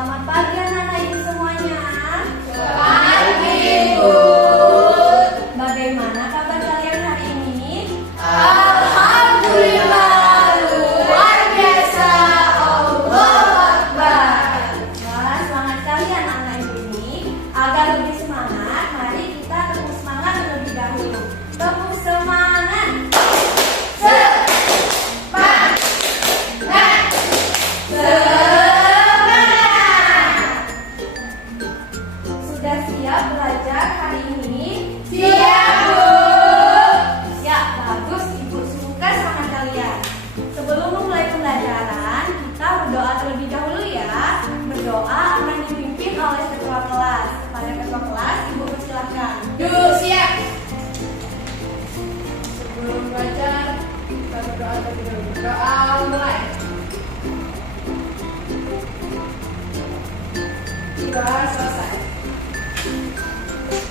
Selamat pagi anak-anak ibu semuanya. Pagi, Bu. Bagaimana kabar kalian hari ini? Alhamdulillah, luar biasa. Allahu Akbar. Wah, semangat sekali anak-anak ibu ini. Agar lebih semangat, mari kita tepuk semangat terlebih dahulu. Tepuk semangat. Semangat. Sudah siap belajar hari ini? Siap, Bu. Siap, bagus. Ibu suka sama kalian. Sebelum memulai pembelajaran, kita berdoa terlebih dahulu ya. Berdoa akan dipimpin oleh ketua kelas. Kepada ketua kelas, ibu persilahkan. Yuk, siap. Sebelum belajar, kita berdoa terlebih dahulu. Doa mulai. Doa selesai.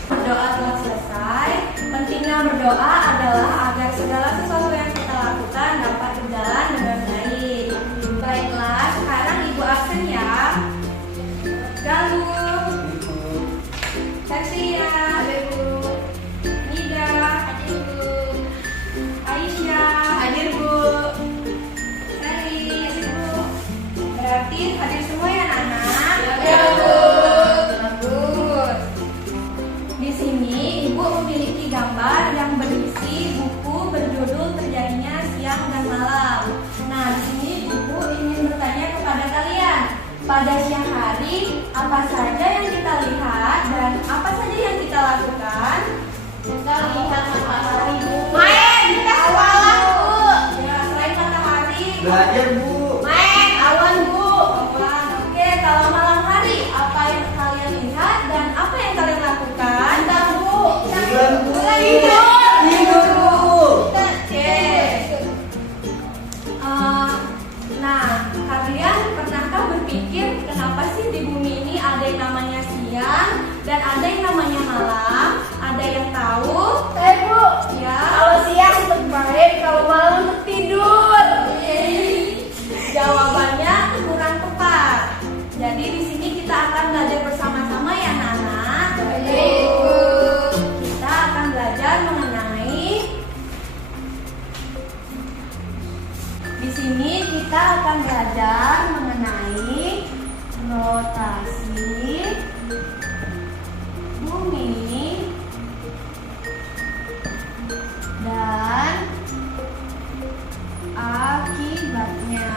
Berdoa telah selesai. Pentingnya berdoa adalah agar segala sesuatu yang kita lakukan dapat berjalan dengan baik. Baiklah, sekarang ibu absen ya. Galuh, Tasya, Hadir, Bu. Nida, Hadir, Bu. Aisyah, Hadir, Bu. Sari, hadir Bu. Berarti hadir semua ya anak-anak? Ya, Bu. Bagus. Di sini ibu memiliki gambar yang berisi buku berjudul Terjadinya Siang dan Malam. Nah, di sini ibu ingin bertanya kepada kalian, pada siang hari apa saja yang kita lihat dan apa saja yang kita lakukan? Kita lihat matahari, Bu. Main, kita sekolah Bu. Ya, selain matahari, Belajar, Bu. main, awan Bu. Awan. Oke, kalau malam hari apa yang kalian lihat dan apa yang kalian lakukan? Bintang, Bu. Bulan, Bu. Tidur. Tidur, Bu. Oke. Nah, kalian pernahkah berpikir kenapa sih di bumi ini ada yang namanya siang dan ada yang namanya malam? Ada yang tahu? Bu. Ya. Kalau siang untuk main, kalau malam untuk tidur. Jawabannya kurang tepat. Jadi di sini kita akan belajar bersama-sama ya, anak-anak. Baik, Bu. Kita akan belajar mengenai di sini kita akan belajar mengenai rotasi bumi dan akibatnya.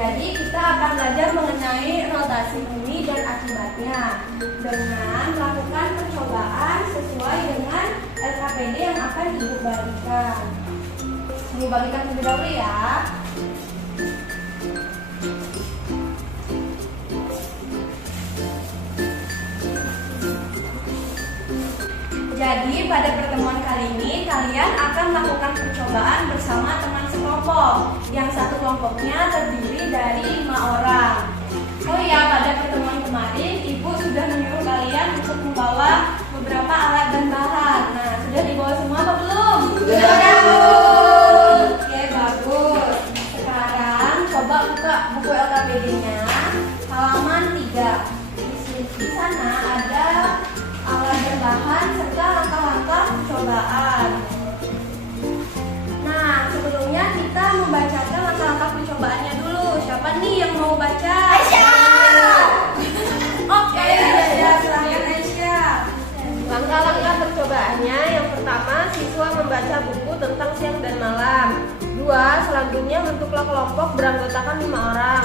Jadi kita akan belajar mengenai rotasi bumi dan akibatnya dengan melakukan percobaan sesuai dengan LKPD yang akan ibu bagikan. Ibu bagikan terlebih dahulu ya. Jadi pada pertemuan kali ini kalian akan melakukan percobaan bersama teman sekelompok. Yang satu kelompoknya terdiri dari 5 orang. Oh ya, pada pertemuan kemarin ibu sudah menyuruh kalian untuk membawa beberapa alat dan bahan. Nah, sudah dibawa semua apa belum? Sudah, Bu. Oke, bagus. Sekarang coba buka buku LKPD-nya halaman 3. Di sana ada alat dan bahan serta langkah-langkah percobaan. Nah, sebelumnya kita membacakan langkah-langkah percobaannya dulu. Siapa nih yang mau baca? Aisyah. Oke, Aisyah, silahkan Aisyah. Langkah-langkah percobaannya, yang pertama, siswa membaca buku tentang siang dan malam. 2. Selanjutnya bentuklah kelompok beranggotakan 5 orang.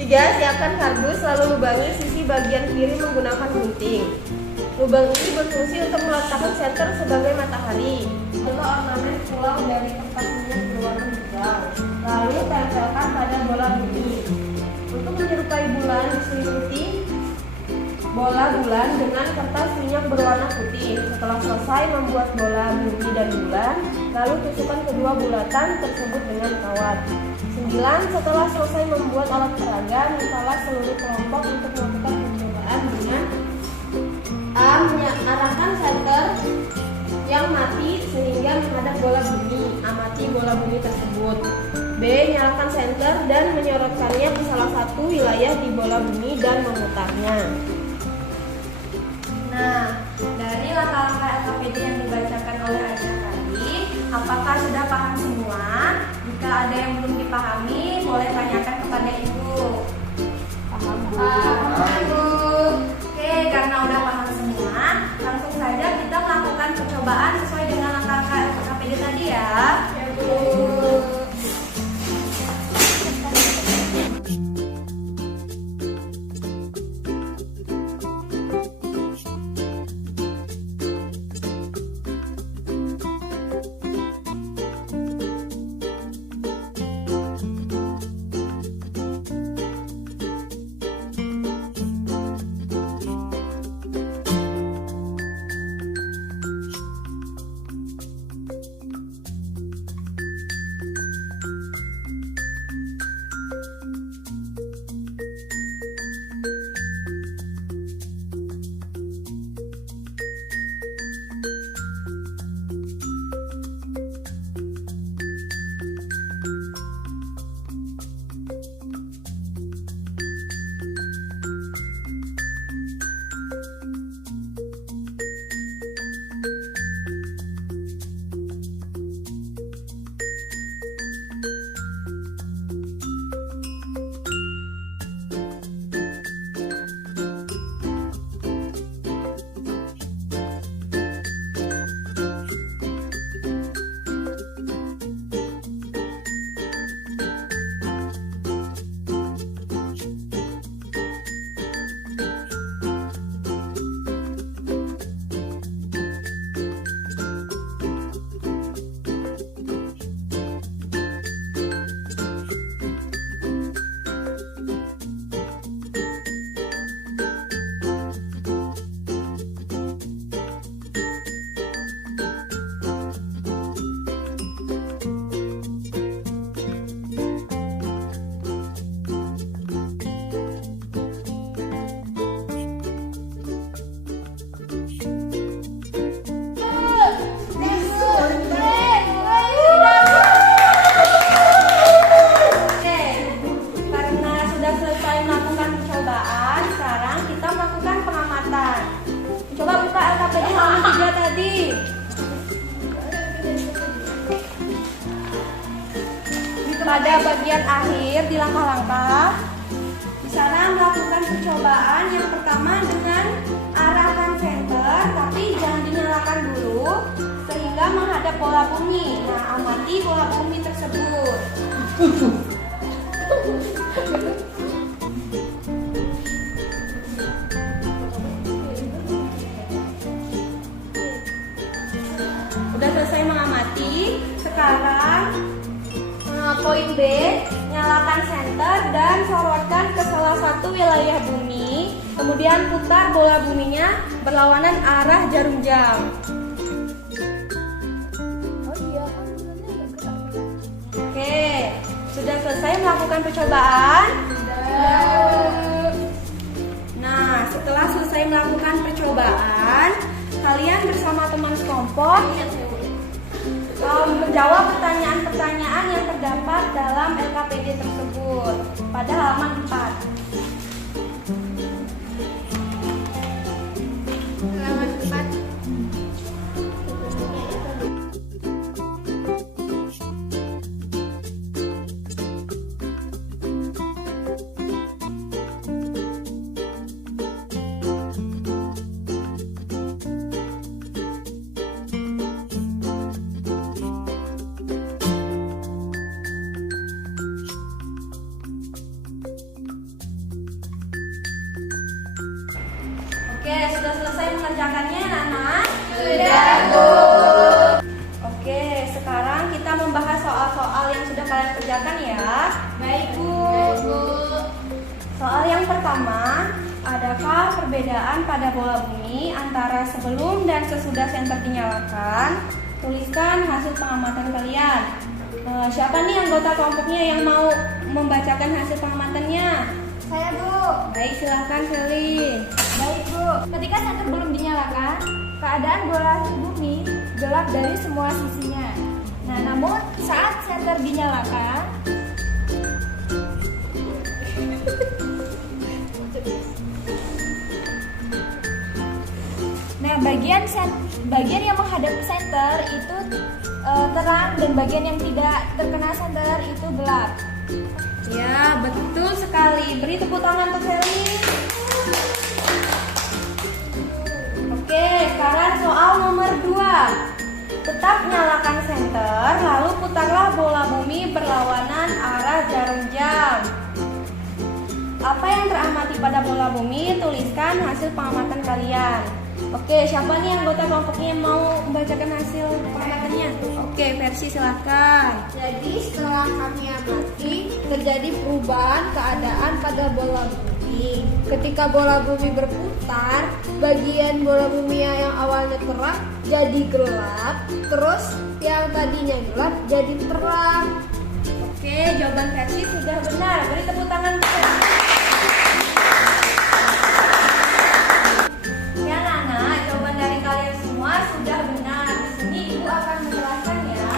3. Siapkan kardus lalu lubangi sisi bagian kiri menggunakan gunting. Lubang ini berfungsi untuk meletakkan senter sebagai matahari. Coba ornamen pulau dari kertas minyak berwarna hijau. Lalu tempelkan pada bola bumi. Untuk menyerupai bulan, diselimuti bola bulan dengan kertas minyak berwarna putih. Setelah selesai membuat bola bumi dan bulan, lalu tusukkan kedua bulatan tersebut dengan kawat. 9. Setelah selesai membuat alat peraga, mintalah seluruh kelompok untuk melakukan percobaan dengan A. Mengarahkan senter yang mati sehingga menghadap bola bumi. Amati bola bumi tersebut. B. Nyalakan senter dan menyorotkannya ke salah satu wilayah di bola bumi dan memutarnya. Nah, dari langkah-langkah LKPD yang dibacakan oleh Aisyah tadi, apakah sudah paham semua? Jika ada yang belum dipahami, boleh tanyakan kepada Ibu. Paham, Ibu. Oke, karena udah paham semua, langsung saja kita melakukan percobaan sesuai dengan langkah-langkah LKPD tadi ya. Ya, Bu. Pada bagian akhir di langkah-langkah, di sana melakukan percobaan yang pertama dengan arahkan senter, tapi jangan dinyalakan dulu sehingga menghadap bola bumi. Nah, amati bola bumi tersebut. Udah selesai mengamati, sekarang poin B, nyalakan senter dan sorotkan ke salah satu wilayah bumi. Kemudian putar bola buminya berlawanan arah jarum jam. Oke, sudah selesai melakukan percobaan? Nah, setelah selesai melakukan percobaan, kalian bersama teman sekelompok menjawab pertanyaan-pertanyaan yang terdapat dalam LKPD tersebut pada halaman 4. Halaman 4. Oke, sudah selesai mengerjakannya, anak-anak? Sudah, Bu. Oke, sekarang kita membahas soal-soal yang sudah kalian kerjakan ya. Baik, Bu. Soal yang pertama, adakah perbedaan pada bola bumi antara sebelum dan sesudah senter dinyalakan? Tuliskan hasil pengamatan kalian. Siapa nih anggota kelompoknya yang mau membacakan hasil pengamatannya? Saya, Bu. Baik, silahkan Selin. Baik, Bu. Ketika senter belum dinyalakan, keadaan bola bumi gelap dari semua sisinya. Nah, namun saat senter dinyalakan, nah bagian yang menghadap senter itu terang dan bagian yang tidak terkena senter itu gelap. Ya, betul sekali. Beri tepuk tangan untuk Sally. Oke, sekarang soal nomor 2. Tetap nyalakan senter, lalu putarlah bola bumi berlawanan arah jarum jam. Apa yang teramati pada bola bumi? Tuliskan hasil pengamatan kalian. Oke, siapa nih anggota kelompoknya yang mau membacakan hasil pengamatannya? Oke, Versi silahkan. Jadi setelah kami amati, terjadi perubahan keadaan pada bola bumi. Ketika bola bumi berputar, bagian bola bumi yang awalnya terang jadi gelap, terus yang tadinya gelap jadi terang. Oke, jawaban Versi sudah benar. Beri tepuk tangan untuk Versi. Ya, Nana, jawaban dari kalian semua sudah benar. Di sini Ibu akan menjelaskan ya.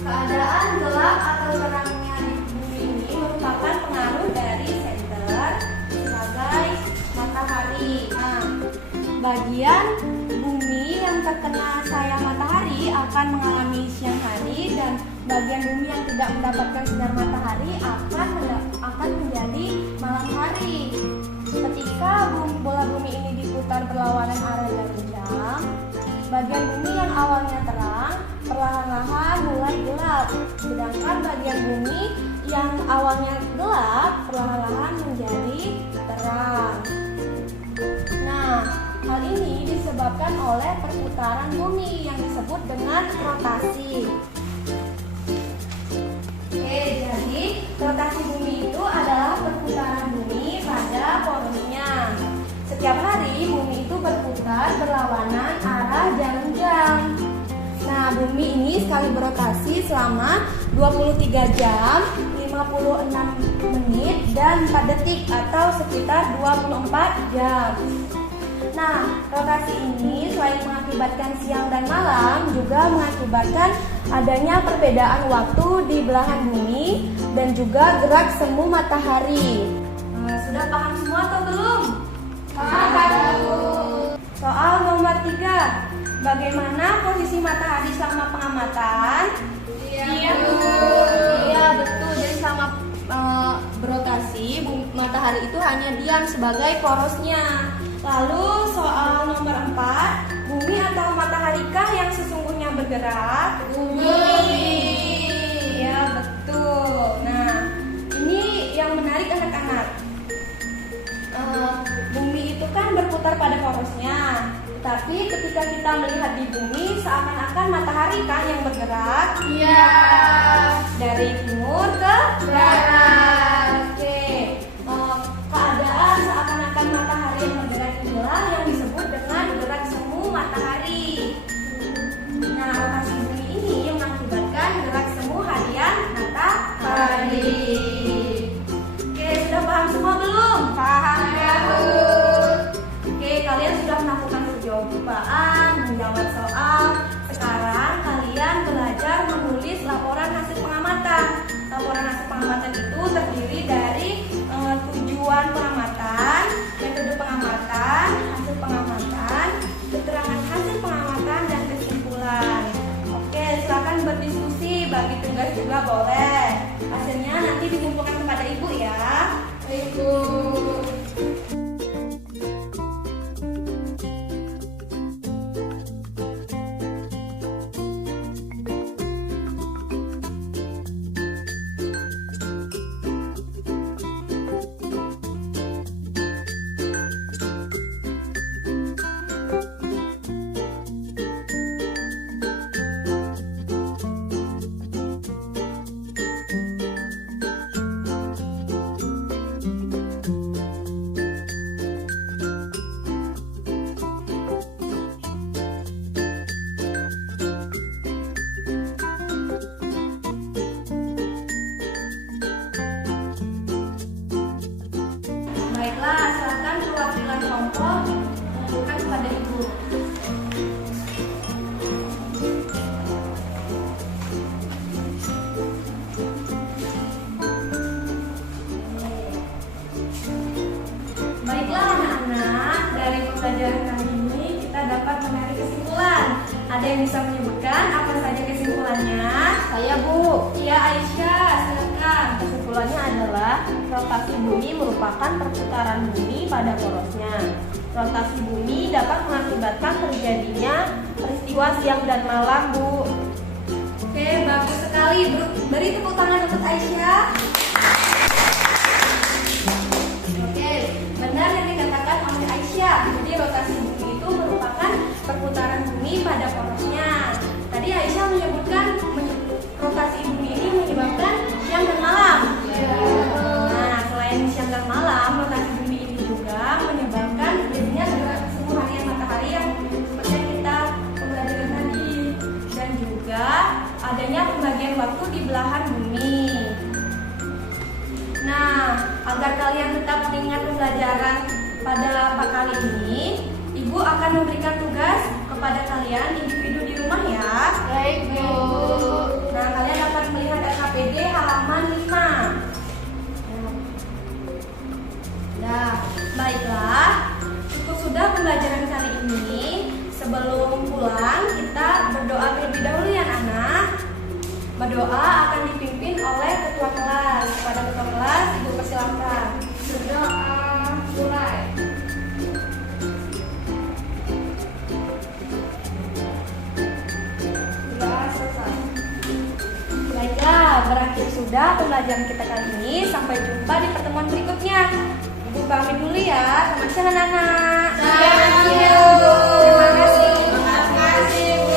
Keadaan gelap atau terangnya di bumi ini merupakan pengaruh dari senter sebagai matahari. Nah, bagian bumi yang terkena cahaya matahari akan mengalami siang hari, dan bagian bumi yang tidak mendapatkan sinar matahari akan menjadi malam hari. Ketika bola bumi ini diputar berlawanan arah jarum jam, bagian bumi yang awalnya terang perlahan-lahan mulai gelap, sedangkan bagian bumi yang awalnya gelap perlahan-lahan menjadi terang. Nah, hal ini disebabkan oleh perputaran bumi yang disebut dengan rotasi. Oke, jadi rotasi bumi itu adalah perputaran bumi pada porosnya. Setiap hari bumi itu berputar berlawanan arah jarum jam. Nah, bumi ini sekali berotasi selama 23 jam, 56 menit, dan 4 detik atau sekitar 24 jam. Nah, rotasi ini selain mengakibatkan siang dan malam, juga mengakibatkan adanya perbedaan waktu di belahan bumi dan juga gerak semu matahari. Sudah paham semua atau belum? Paham. Soal nomor 3. Bagaimana posisi matahari selama pengamatan? Iya, betul. Jadi selama berotasi, matahari itu hanya diam sebagai porosnya. Lalu soal nomor 4, bumi atau mataharikah yang sesungguhnya bergerak? Bumi. Ya, betul. Nah, ini yang menarik anak-anak. Bumi itu kan berputar pada porosnya, tapi ketika kita melihat di bumi seakan-akan matahari kan yang bergerak. Iya. Dari timur ke barat. Oke. Keadaan seakan-akan matahari yang bergerak inilah yang disebut dengan gerak semu matahari. Nah, rotasi bumi ini mengakibatkan gerak semu harian matahari. Oke, sudah paham semua belum? Paham ya, Bu. Oke, kalian sudah melakukan percobaan, menjawab soal. Sekarang kalian belajar menulis laporan hasil pengamatan. Laporan hasil pengamatan itu terdiri dari tujuan pengamatan, metode pengamatan, hasil pengamatan, keterangan hasil pengamatan, dan kesimpulan. Oke, silakan berdiskusi, bagi tugas juga boleh. Hasilnya nanti dikumpulkan kepada Ibu ya. Ibu. Ada yang bisa menyebutkan apa saja kesimpulannya? Saya, Bu. Iya, Aisyah, silakan. Kesimpulannya adalah rotasi bumi merupakan perputaran bumi pada porosnya. Rotasi bumi dapat mengakibatkan terjadinya peristiwa siang dan malam, Bu. Oke, bagus sekali. Beri tepuk tangan untuk Aisyah. Oke, benar yang dikatakan oleh Aisyah. Jadi rotasi bumi itu merupakan perputaran bumi pada porosnya. Tadi Aisyah menyebutkan rotasi bumi ini menyebabkan siang dan malam. Nah, selain siang dan malam, rotasi bumi ini juga menyebabkan terjadinya semu harian matahari yang seperti yang kita pelajari tadi, dan juga adanya pembagian waktu di belahan bumi. Nah, agar kalian tetap mengingat pembelajaran pada kali ini, Ibu akan memberikan tugas kepada kalian individu di rumah ya. Baik, Bu. Nah, kalian dapat melihat RKPD halaman 5. Nah, baiklah. Cukup sudah pembelajaran kali ini. Sebelum pulang, kita berdoa terlebih dahulu ya anak. Berdoa akan dipimpin oleh ketua kelas. Kepada ketua kelas, Ibu persilakan. Berdoa, mulai. Berdoa selesai. Baiklah, berakhir sudah pembelajaran kita kali ini. Sampai jumpa di pertemuan berikutnya. Ibu pamit dulu ya. Selamat siang anak-anak.